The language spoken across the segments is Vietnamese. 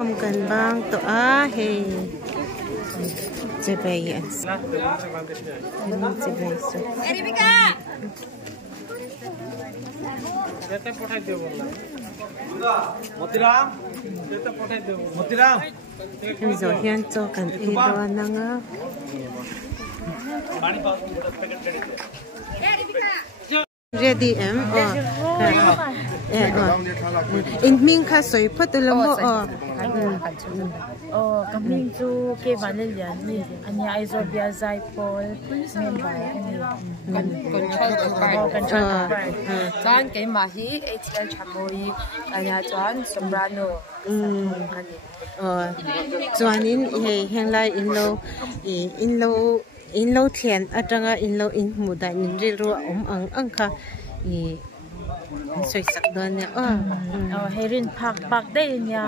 Không cần bang to he Japan. Erika. Jete pothai debo na. Motiram. Jete pothai debo. Motiram. Zo hian cho kan ido nanga. Pani pa packet ready. Erika. Ready in Ming kha soi phatulamo coming to ke vanilla ni ania isobia zaipol member ni control Chuan ke ma hi HL chamoi ania chuan sombrano chuanin he henglai inlo thian atanga inlo in muda nin ri ro ang kha soi sak don ne herin pak de nya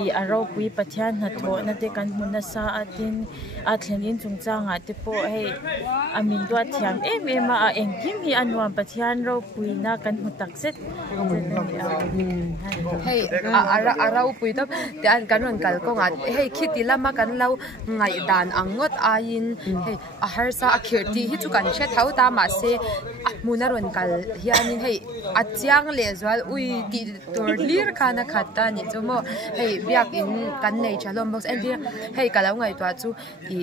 I aro pui pathian na tho na te kan mun sa atin athlenin chungchang ate po he amin do thiam em a engkim hi anwam pathian ro pui na kan mutak set hey arau pui to te an kan kal ko nga hey khiti lama kan lau ngai dan angot ain hey a harsa a khirti hi chu kan che thau ta ma se munaron kal hianin hey achiang le zwal ui ti tur lir khana khata ni chumo hey biak in kan nei chalom box and hey kalau ngai to chu I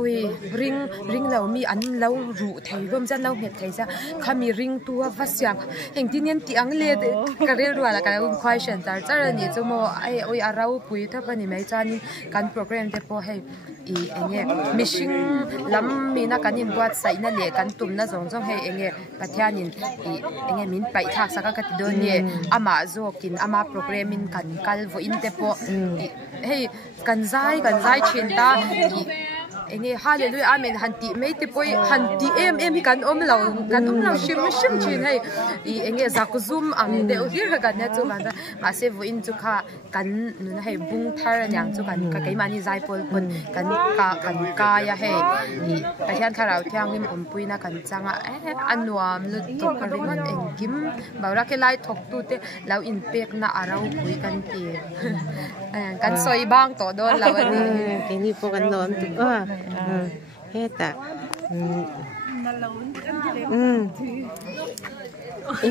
ui ring lau mi an lau ru thei gom jan lau het thei sa khami ring tu vasyam heng tinian ti ang le karel ruala ka question tar ni chumo ai oi arau pui tha pani mai chani kan program te po hey I enge mishing lam mi na kanin buat sai na le kan tum na zong he enge pathianin I enge min pai thak saka ka don ye ama zokin ama programin kan kal vo in te po hey kan zai chin ta enge hallelujah amen hanti mei te poi hanti em kan om lau shim chin hey I enge zakuzum ang de hir ka na chu kan ma se vo in chu kha kan nun hey bung thar nyang chu kan ka kai mani zai pol pon kan ka ya hey I pathian tharau thiang lim om pui na kan changa anuam lu to ka ringon engkim baura ke lai thok tu te lau in pek na arau pui kan ti kan soi bang to don lawani ke ni po kan lom tu heta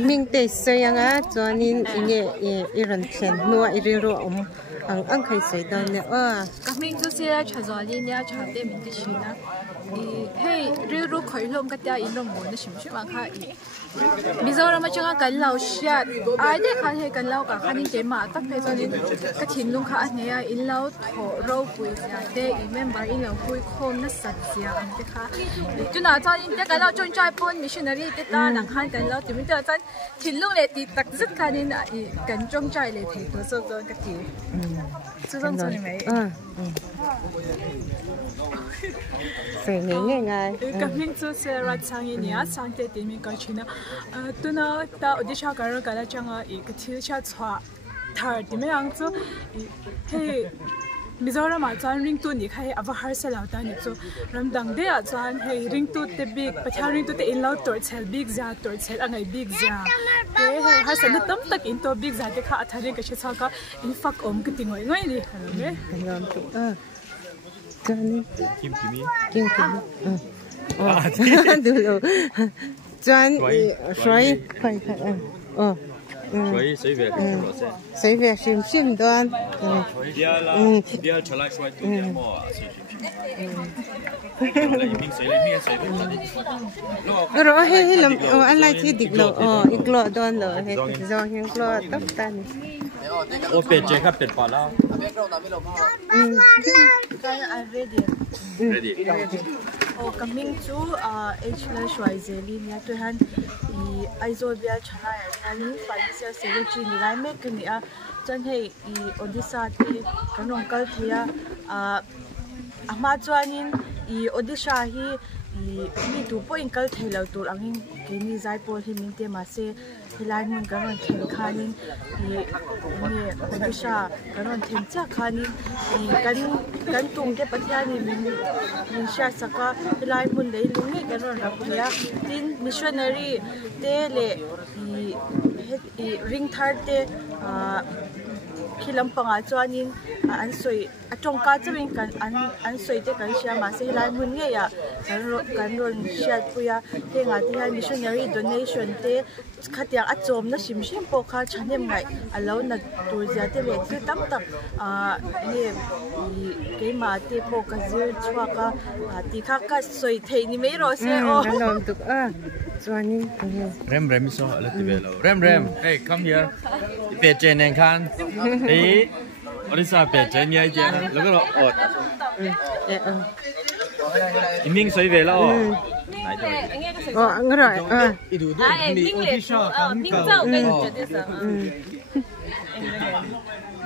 Ming te soyanga chuanin inge iron thian nuwa iriro ang khai soi don ne Kaming tu sia chazali nya chate min ti china hey ru khoi lom ka ta in lom mo na shim shim kha Mizoram changa kan lau shat ai de khan he kan lau ka khanin te ma tak phe chani ka thin lung kha ania in lau tho ro pui sia te I member in lau pui khom na sat sia an te kha tu na cha in te kan lau join chai pon missionary te ta nang khan kan lau ti min ta chan thin lung le ti tak zat khanin kan jong chai le thei to so ka ti chu jong chu ni mai phải ngay Kaming tu se rat sangi nia sang te ti min ka china tu na ta odisha ka ro ka la changa I ka thil cha chwa thar ti me ang chu hey Mizoram a chan ring tu ni khai ava har se lau ta ni chu ramdang de a chan hey ring tu te big patha ring tu te in lau tor chel big za tor chel angai big za te hey har se na tam tak in to big za te kha athari ka che cha ka in fak om ka ti ngoi ngoi ni hello me lom tu Kim dulu chuan soi phải soi về sim đoan Dia chalai shwai tu dia mo rồi hay làm anh lại chỉ địch lộ ít lộ đoan rồi hay do hiện lộ tóc tan o pe che kha pet pa la ready coming to HL Schweizeli nia to han I isobia chana ani paisa sechi ni lai me kni a chan hei odisha ti kanong kal thia ama chuanin odisha hi mi tu po inkal thelo tur angin keni zai pol hi min te ma se hilai mun garon thel khanin ni odisha garon them cha khanin kan tung ke pathiani min sha saka hilai mun dei lungi garon rapuya tin missionary te le ring thar te khilam panga chuanin an soi atong ka chawin kan an soi te kan sia ma se lai mun nge ya kan ron shat puya he nga ti hai missionary donation te khatiang achom na sim po kha chanem ngai alo na tur ja te le thil tam tak ni ke ma te po ka zir chwa ka ti kha ka soi thei ni me ro se o lom tuk chuanin Rem so a little bit low. Rem, hey, come here. Pe chen en kan. Hey, Odisha pe chen yai chen. Lo ko ot. Iming soi ve la o. Nai thôi. Ngờ rồi. Odisha Ming Zhao跟你绝对是。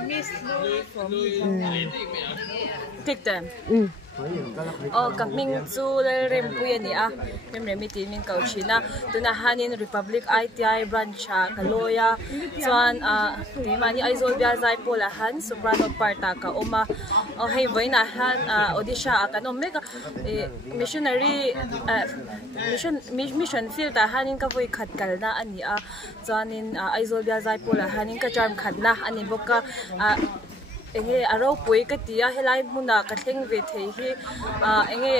Miss Louis from Take them. Kaming chu rem puya ni rem ti min kau china tuna hanin Republic ITI branch kaloya chuan te mani aizol bia zai pola han soprano parta ka oma hei voina han Odisha kanom mega missionary mission field ta hanin ka voi khat kalna ani chuanin aizol bia zai pola hanin ka charm khatna ani boka enge aro pui ka tia helai muna ka thleng ve thei hi enge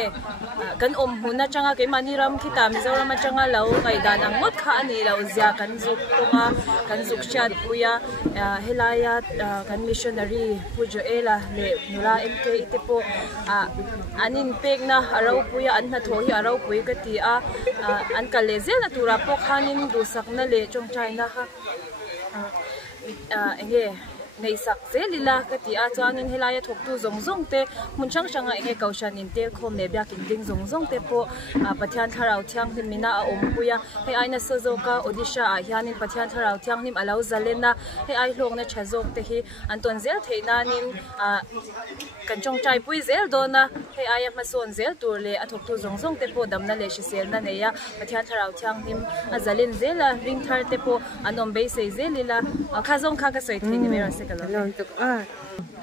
kan huna changa ke maniram khita mizoram changa lo ngai dan angot kha ani lo zia kan zuk tonga kan zuk chat puya helaya kan missionary pujo ela le nura mk itepo anin pekna aro puya an na tho hi aro pui ka tia an ka lezel na tura pok hanin du sakna le chong china ha enge nei sak se lila ka ti chuanin helaya thok tu zong te mun chang changa enge kaushan in tel khom ne bya kin ding zong te po pathian tharau thiang him mina puya he aina sozoka Odisha hianin pathian tharau thiang nim alau zalena he ai hlong na chazok te hi anton zel theina nin kan chong chai pui zel dona he ai ma son zel tur le athok tu zong te po damna le shi sel na ne ya pathian tharau thiang nim azalin zela ring thar te po anom be se zelila khazong kha ka soi thini mera lom tuk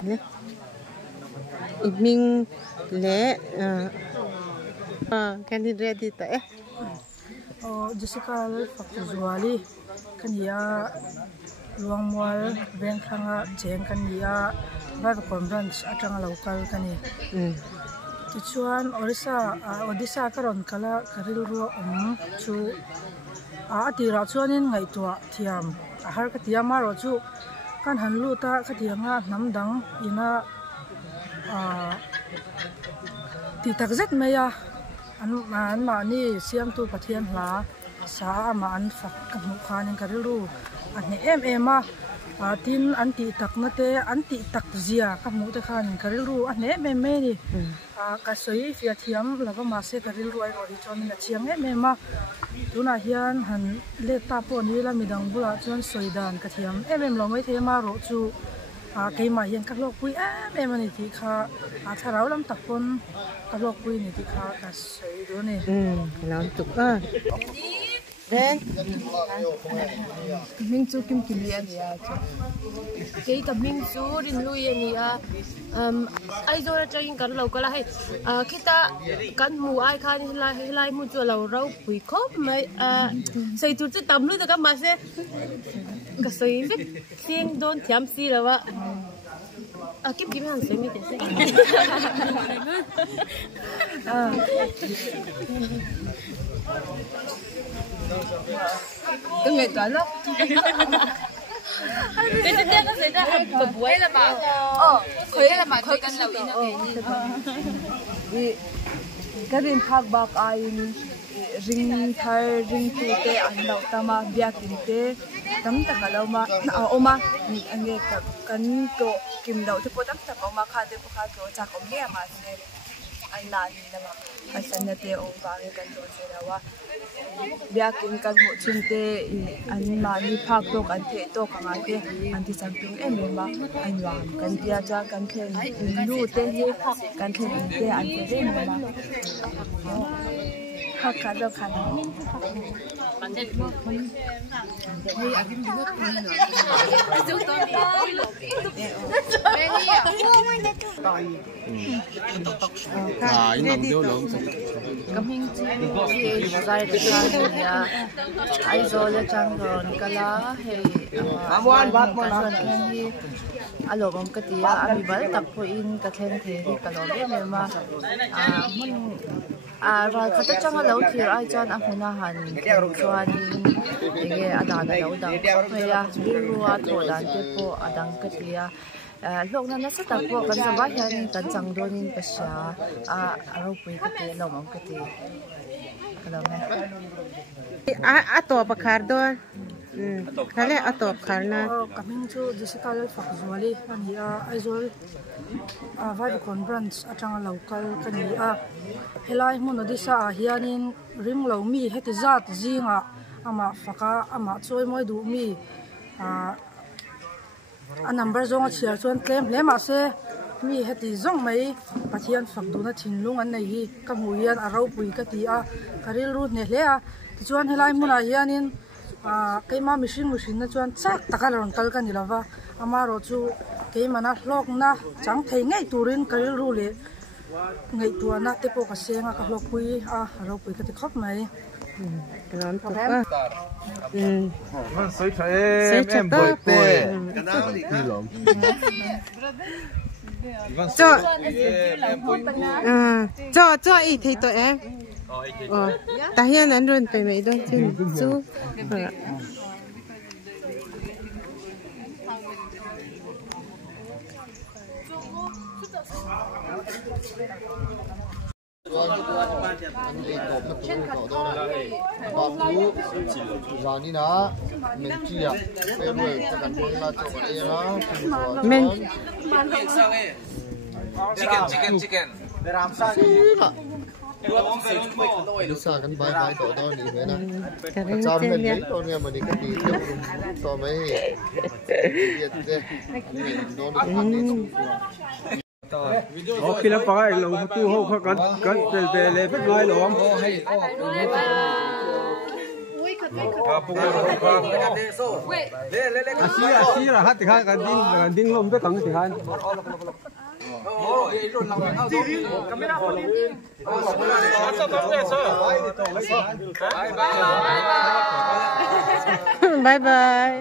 le iming le kan hi ready ta Jessica Faktuzuali kan ya luangmual beng khanga jeng kan ya bar branch atang local kan ni chuan Odisha karon kala karil ro chu atira chuanin ngai tua thiam har ka tiama ro chu kan han lu ta khatianga namdang ina ti takzet meya an ma ni siam tu pathian hla sa ma an fak ka mu khanin karilu an em tin an ti takna te an ti tak zia ka mu te khanin karilu an me ni ka soi fia thiam lava ma se karilu ai ro hi chon na chiang ma tuna hian han le ta po ni la midang bula chon soidan ka thiam lo mai the ma ro chu ke ma hian ka lok pui ani ti kha tharau lam takpon ka lok pui ni ti kha ka soi do ni lom tuk then Ming chu kim kilian ya chu ke ta ming chu rin lui ani ai zo ra chain kan lo kala hai kita kan mu ai khan hilai mu chu lo rau pui khop mai sei tu chu tam lu da ka ma se ka sei vek sieng don thiam si lawa kim hang se mi te se cái nghệ toán đó cái tiếp theo nó sẽ ra một buổi là mà khởi là mà khởi cái đầu cái rin thak bak ai ring thar ring tu te an lo tama bia kin te tam ta kalo ma oma ange kan to kim lo te po tam ta oma kha te po kha to cha kom ne ma se ai la ni na ma asan na te o ba kan to se lawa bia kin kan mo chun te an ma ni phak to kan the to ka nga te an ti sang ping em ma an wam kan dia cha kan thlen lu te hi kan thlen te an te re ma ha ka do khan Ini dito. Kaming GH zai ya aizola changron kala hey alo bang katia ami bal takpo in kathen the hi kalole mema mun ra khata changa lo thir ai chan a huna han chuan ege adana lo dang ya ruwa to dan te po adang katia lok na nasa takpo kan sa bayan kan changdonin pasya aro pui kati lo mong kati kalome ato pakar do kale ato karna Coming to Jessica Fakzuali and here Aizol Vivacon branch atang local kania helai muno disa hianin ring lo mi heti zat zinga ama faka ama choi moi du mi a number zonga chiar chuan claim lema se mi heti zong mai pathian fakduna thinlung an nei hi kamuian aro pui ka ti a karil ru ne hle a chuan helai muna hianin keima mihring na chuan chak takaron kal kan ilawa amaro chu keima na hlok na chang thei ngei turin karil ru le ngei tu na te po ka senga ka hlok pui aro pui ka ti khop mai ron to pa Soi em boi pe. cho ý thấy tụi em ta hiện anh luôn phải mấy đôi chân chú chicken. Bisa kan baik-baik tau ni mana. Macam ni orang yang mana kita di tau mai. Okay lah pakai long tu ho kan le phết nói luôn. Asi lah hati kan din lom pe kang ti kan. Bye bye.